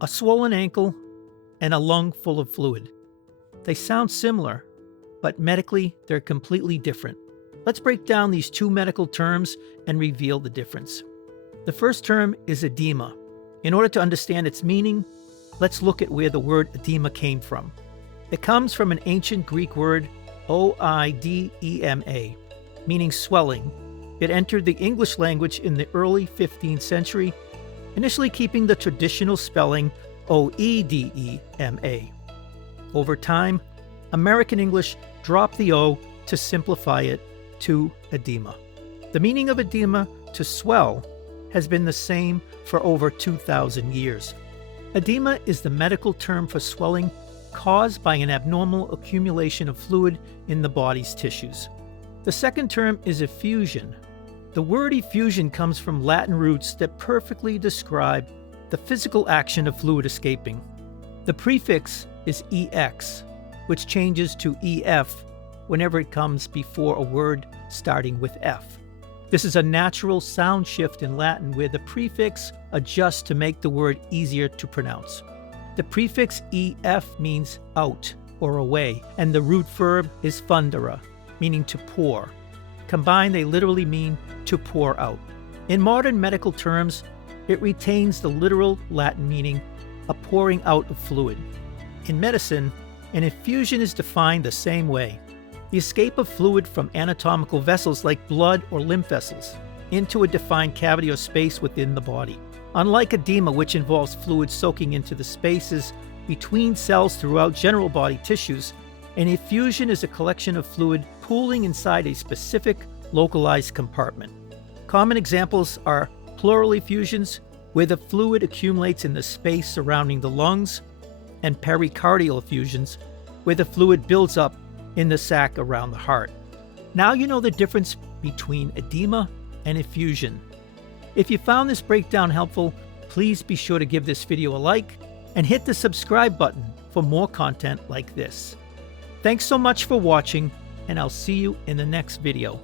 a swollen ankle, and a lung full of fluid. They sound similar, but medically they're completely different. Let's break down these two medical terms and reveal the difference. The first term is edema. In order to understand its meaning, let's look at where the word edema came from. It comes from an ancient Greek word, oidema, meaning swelling. It entered the English language in the early 15th century, initially keeping the traditional spelling oedema. Over time, American English dropped the O to simplify it to edema. The meaning of edema, to swell, has been the same for over 2,000 years. Edema is the medical term for swelling caused by an abnormal accumulation of fluid in the body's tissues. The second term is effusion. The word effusion comes from Latin roots that perfectly describe the physical action of fluid escaping. The prefix is EX, which changes to EF whenever it comes before a word starting with F. This is a natural sound shift in Latin where the prefix adjusts to make the word easier to pronounce. The prefix EF means out or away, and the root verb is fundere, meaning to pour. Combined, they literally mean to pour out. In modern medical terms, it retains the literal Latin meaning, a pouring out of fluid. In medicine, an effusion is defined the same way. The escape of fluid from anatomical vessels like blood or lymph vessels into a defined cavity or space within the body. Unlike edema, which involves fluid soaking into the spaces between cells throughout general body tissues, an effusion is a collection of fluid pooling inside a specific localized compartment. Common examples are pleural effusions, where the fluid accumulates in the space surrounding the lungs, and pericardial effusions, where the fluid builds up in the sac around the heart. Now you know the difference between edema and effusion. If you found this breakdown helpful, please be sure to give this video a like and hit the subscribe button for more content like this. Thanks so much for watching, and I'll see you in the next video.